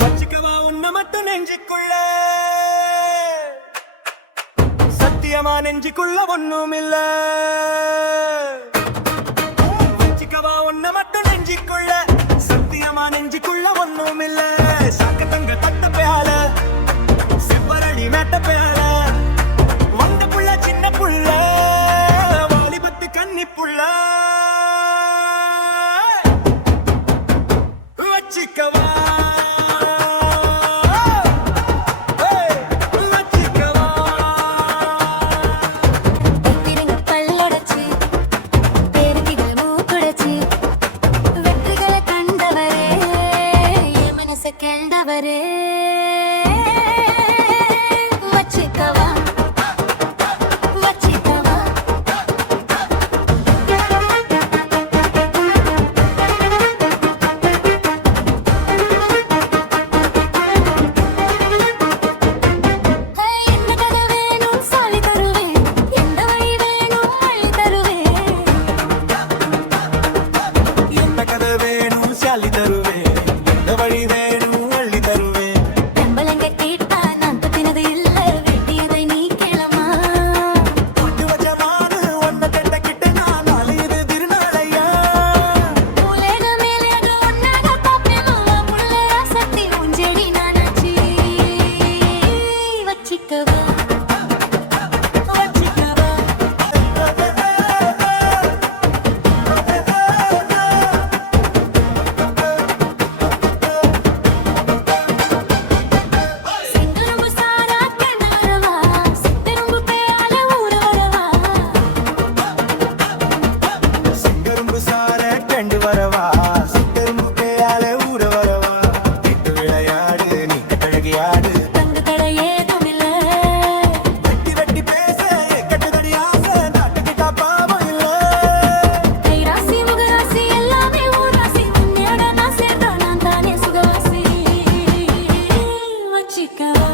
வச்சுக்கவா உன்னை மட்டும் நெஞ்சுக்குள்ள, சத்தியமா நெஞ்சுக்குள்ள ஒண்ணும் இல்ல. வச்சுக்கவா உன்னை மட்டும் நெஞ்சுக்குள்ள, சத்தியமா நெஞ்சுக்குள்ள ஒண்ணும் இல்ல. சாக்கத்தங்க தட்ட பேல, செவ்வரளி மேட்ட பேல, வந்த புள்ள சின்ன புள்ள, வாலிபத்து கன்னி புள்ள. வச்சிக்கவா கேண்டவரே வச்சிக்கவா வச்சிக்கவா எந்த கதை வேணும் சொல்லி தருவேன், எந்த வழி வேணும் அள்ளி தருவேன். எந்த கதை வேணும் சொல்லி தருவேன், எந்த வழி வேணும் அள்ளி தருவேன். தம்பலங்க கேட்டா நான் பத்தினது இல்ல, வெட்டியதை நீ கேளமா. பட்டு வச்ச மாடு ஒன்ன கெட்ட கிட்ட நான் அலையுது திருநாளையா. உலக மேலேக ஒன்னாக பாப்பேன் மாமா, முள்ள சக்தி உஞ்செடி நானாச்சி. வச்சிக்கவா வச்சிக்கவா சித்தரும்பு சாரா கண்டு வரவா, சித்தரும்பு பேயால ஊற வரவா. செங்கரும்பு சார கண்டு வரவா, சித்தரும்பு பேயால ஊற வரவா. கேட்டு விளையாடு நீ கட்டழகியாடு, தங்கு தடை ஏதும் இல்ல. வெட்டி வெட்டி பேச கட்டுதடி ஆசை, நாட்டுக்கிட்டா பாவம் இல்ல. கை ராசி முகராசி எல்லாமே ஊராசி, உன்னோட நான் சேர்ந்தா நான் தானே சுகவாசி. வச்சிக்கவா